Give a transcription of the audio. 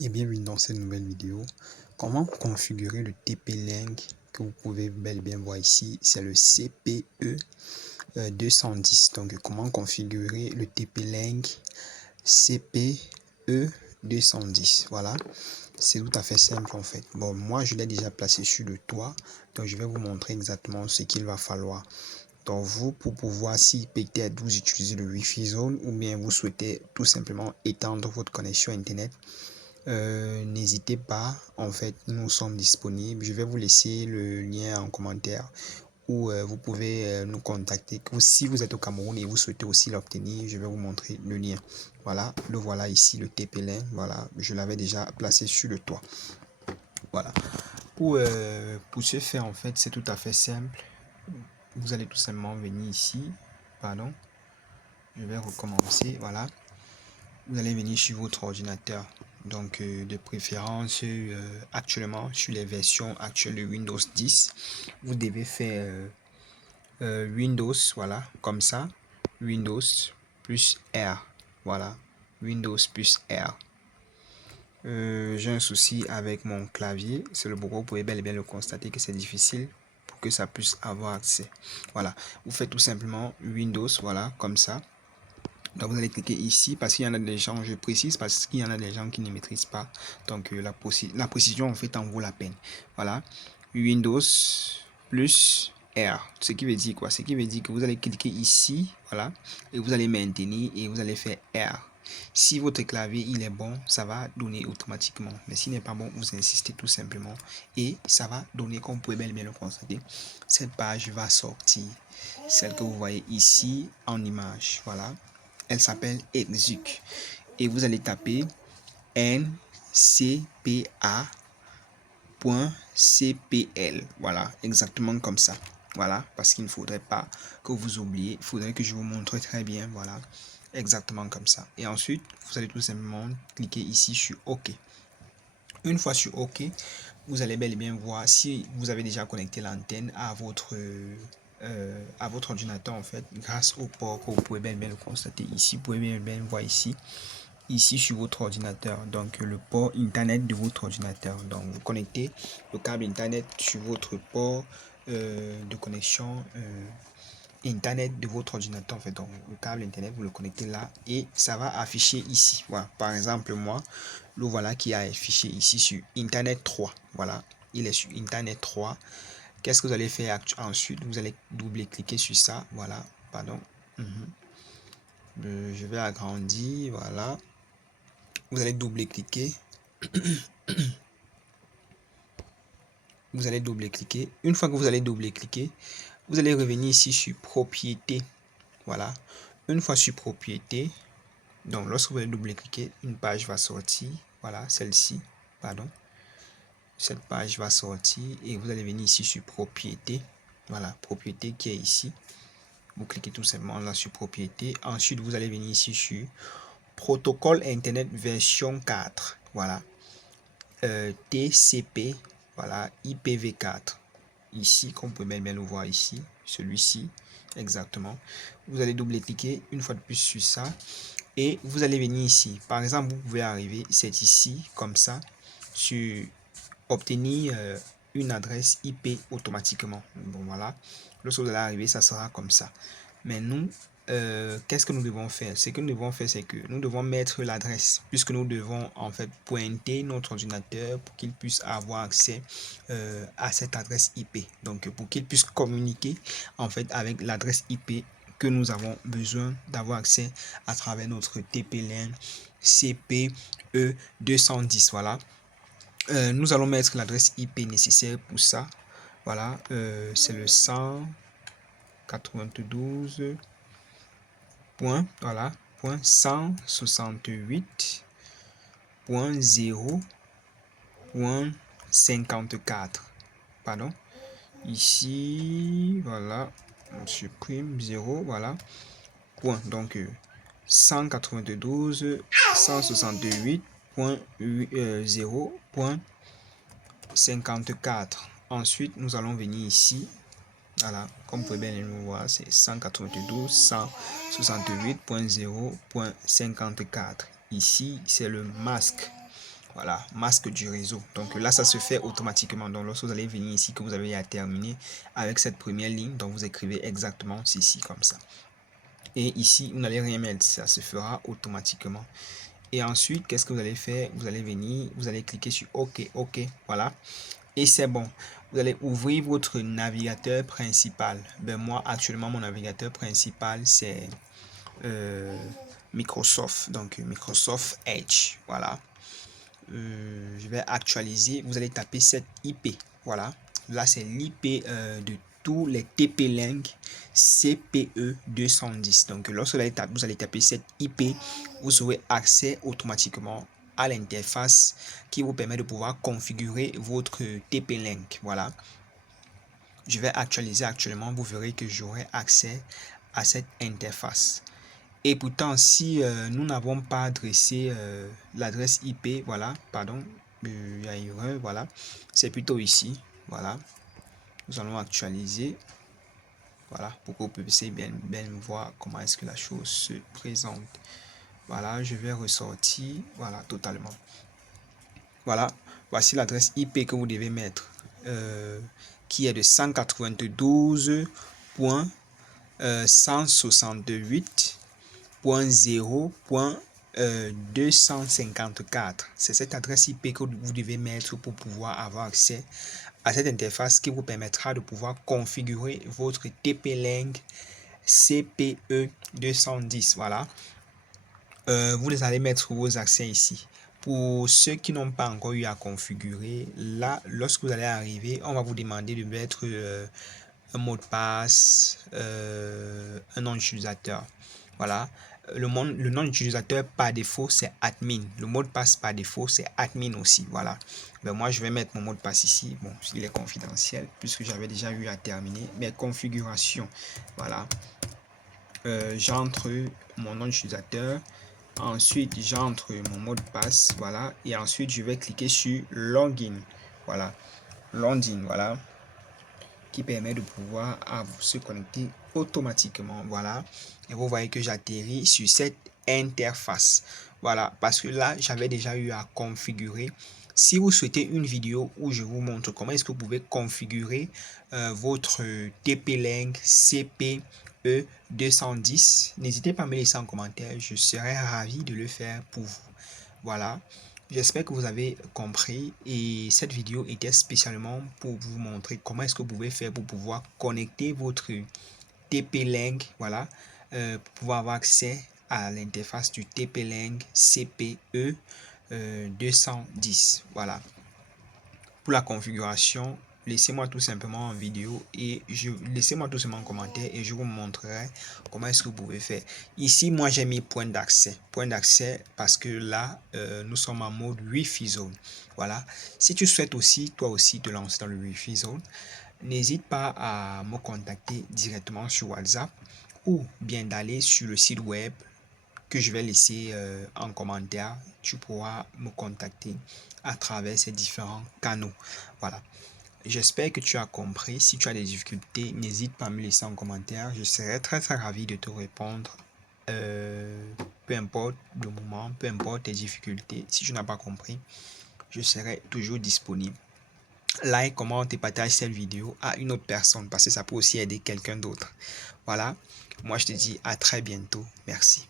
et bienvenue dans cette nouvelle vidéo. Comment configurer le TP-Link que vous pouvez bel et bien voir ici, c'est le CPE 210. Donc comment configurer le TP-Link CPE 210. Voilà, c'est tout à fait simple en fait. Bon, moi je l'ai déjà placé sur le toit, donc je vais vous montrer exactement ce qu'il va falloir. Donc vous, pour pouvoir, si peut-être vous utilisez le Wi-Fi zone ou bien vous souhaitez tout simplement étendre votre connexion internet, n'hésitez pas, en fait nous sommes disponibles. Je vais vous laisser le lien en commentaire où vous pouvez nous contacter. Si vous êtes au Cameroun et vous souhaitez aussi l'obtenir, je vais vous montrer le lien. Voilà, le voilà ici, le TP-Link. Voilà, je l'avais déjà placé sur le toit. Voilà, pour ce faire en fait c'est tout à fait simple. Vous allez tout simplement venir ici, pardon, je vais recommencer. Voilà, vous allez venir sur votre ordinateur, donc de préférence actuellement sur les versions actuelles de Windows 10 vous devez faire Windows, voilà, comme ça, Windows plus R, voilà, Windows plus R. J'ai un souci avec mon clavier, c'est le pourquoi vous pouvez bel et bien le constater que c'est difficile pour que ça puisse avoir accès. Voilà, vous faites tout simplement Windows, voilà, comme ça. Donc vous allez cliquer ici parce qu'il y en a des gens, je précise parce qu'il y en a des gens qui ne maîtrisent pas. Donc la précision en fait en vaut la peine. Voilà, Windows plus R. Ce qui veut dire quoi? Ce qui veut dire que vous allez cliquer ici, voilà, et vous allez maintenir et vous allez faire R. Si votre clavier il est bon, ça va donner automatiquement. Mais s'il n'est pas bon, vous insistez tout simplement et ça va donner, comme vous pouvez bien le constater, cette page va sortir. Celle que vous voyez ici en image, voilà. Elle s'appelle Exec et vous allez taper ncpa.cpl. Voilà, exactement comme ça. Voilà, parce qu'il ne faudrait pas que vous oubliez. Il faudrait que je vous montre très bien. Voilà, exactement comme ça. Et ensuite, vous allez tout simplement cliquer ici sur OK. Une fois sur OK, vous allez bel et bien voir si vous avez déjà connecté l'antenne à votre ordinateur en fait, grâce au port que vous pouvez bien le constater ici. Vous pouvez bien voir ici sur votre ordinateur, donc le port internet de votre ordinateur. Donc vous connectez le câble internet sur votre port de connexion internet de votre ordinateur en fait. Donc le câble internet vous le connectez là et ça va afficher ici. Voilà, par exemple moi le voilà qui a affiché ici sur internet 3. Voilà, il est sur internet 3. Qu'est-ce que vous allez faire ensuite? Vous allez doubler cliquer sur ça. Voilà, pardon, je vais agrandir. Voilà, vous allez doubler cliquer. Vous allez doubler cliquer. Une fois que vous allez doubler cliquer, vous allez revenir ici sur propriété. Voilà, une fois sur propriété, donc lorsque vous allez doubler cliquer, une page va sortir. Voilà, celle-ci, pardon, cette page va sortir et vous allez venir ici sur propriété. Voilà, propriété qui est ici. Vous cliquez tout simplement là sur propriété. Ensuite vous allez venir ici sur protocole internet version 4. Voilà, TCP, voilà, IPv4 ici, comme vous pouvez bien le voir ici, celui-ci exactement. Vous allez doubler cliquer une fois de plus sur ça et vous allez venir ici. Par exemple, vous pouvez arriver, c'est ici comme ça, sur obtenir une adresse IP automatiquement. Bon voilà, lorsque vous allez arriver, ça sera comme ça. Mais nous, qu'est-ce que nous devons faire? Ce que nous devons faire, c'est que nous devons mettre l'adresse, puisque nous devons en fait pointer notre ordinateur pour qu'il puisse avoir accès à cette adresse IP. Donc pour qu'il puisse communiquer en fait avec l'adresse IP que nous avons besoin d'avoir accès à travers notre TP-Link CPE 210. Voilà. Nous allons mettre l'adresse IP nécessaire pour ça. Voilà, c'est le 192. Voilà, point 168.0.54. Pardon. Ici, voilà, on supprime 0, voilà. Point, donc 192.168.0.54. Ensuite, nous allons venir ici. Voilà, comme vous pouvez bien le voir, c'est 192.168.0.54. Ici, c'est le masque. Voilà, masque du réseau. Donc là, ça se fait automatiquement. Donc lorsque vous allez venir ici, que vous avez à terminer avec cette première ligne, donc vous écrivez exactement ceci comme ça. Et ici, vous n'allez rien mettre, ça se fera automatiquement. Et ensuite, qu'est-ce que vous allez faire? Vous allez venir, vous allez cliquer sur OK, OK, voilà. Et c'est bon. Vous allez ouvrir votre navigateur principal. Ben moi, actuellement, mon navigateur principal, c'est Microsoft. Donc, Microsoft Edge, voilà. Je vais actualiser. Vous allez taper cette IP. Voilà. Là, c'est l'IP de tous les TP-Link CPE 210. Donc, lorsque vous allez taper cette IP, vous aurez accès automatiquement à l'interface qui vous permet de pouvoir configurer votre TP-Link. Voilà. Je vais actualiser actuellement. Vous verrez que j'aurai accès à cette interface. Et pourtant, si nous n'avons pas adressé l'adresse IP, voilà, pardon, il y a erreur, voilà, c'est plutôt ici, voilà. Nous allons actualiser, voilà, pour que vous puissiez bien voir comment est-ce que la chose se présente. Voilà, je vais ressortir, voilà, totalement. Voilà, voici l'adresse IP que vous devez mettre, qui est de 192.168.0.254. C'est cette adresse IP que vous devez mettre pour pouvoir avoir accès à cette interface qui vous permettra de pouvoir configurer votre TP-Link CPE 210. Voilà. Vous allez mettre vos accès ici. Pour ceux qui n'ont pas encore eu à configurer, là, lorsque vous allez arriver, on va vous demander de mettre un mot de passe, un nom d'utilisateur. Voilà. Le nom d'utilisateur par défaut, c'est admin. Le mot de passe par défaut, c'est admin aussi. Voilà. Ben moi, je vais mettre mon mot de passe ici. Bon, il est confidentiel puisque j'avais déjà eu à terminer. Mais configuration. Voilà. J'entre mon nom d'utilisateur. Ensuite, j'entre mon mot de passe. Voilà. Et ensuite, je vais cliquer sur Login. Voilà. Login. Voilà. Qui permet de pouvoir se connecter automatiquement. Voilà. Et vous voyez que j'atterris sur cette interface. Voilà. Parce que là, j'avais déjà eu à configurer. Si vous souhaitez une vidéo où je vous montre comment est-ce que vous pouvez configurer votre TP-Link CPE 210, n'hésitez pas à me laisser en commentaire. Je serai ravi de le faire pour vous. Voilà. J'espère que vous avez compris et cette vidéo était spécialement pour vous montrer comment est-ce que vous pouvez faire pour pouvoir connecter votre TP-Link, voilà, pour pouvoir avoir accès à l'interface du TP-Link CPE 210. Voilà. Pour la configuration, laissez-moi tout simplement en vidéo et laissez-moi tout simplement en commentaire et je vous montrerai comment est-ce que vous pouvez faire. Ici, moi j'ai mis point d'accès parce que là nous sommes en mode Wi-Fi zone. Voilà. Si tu souhaites aussi toi aussi te lancer dans le Wi-Fi zone, n'hésite pas à me contacter directement sur WhatsApp ou bien d'aller sur le site web que je vais laisser en commentaire. Tu pourras me contacter à travers ces différents canaux. Voilà. J'espère que tu as compris. Si tu as des difficultés, n'hésite pas à me laisser en commentaire. Je serai très ravi de te répondre. Peu importe le moment, peu importe tes difficultés. Si tu n'as pas compris, je serai toujours disponible. Like, commente et partage cette vidéo à une autre personne parce que ça peut aussi aider quelqu'un d'autre. Voilà. Moi, je te dis à très bientôt. Merci.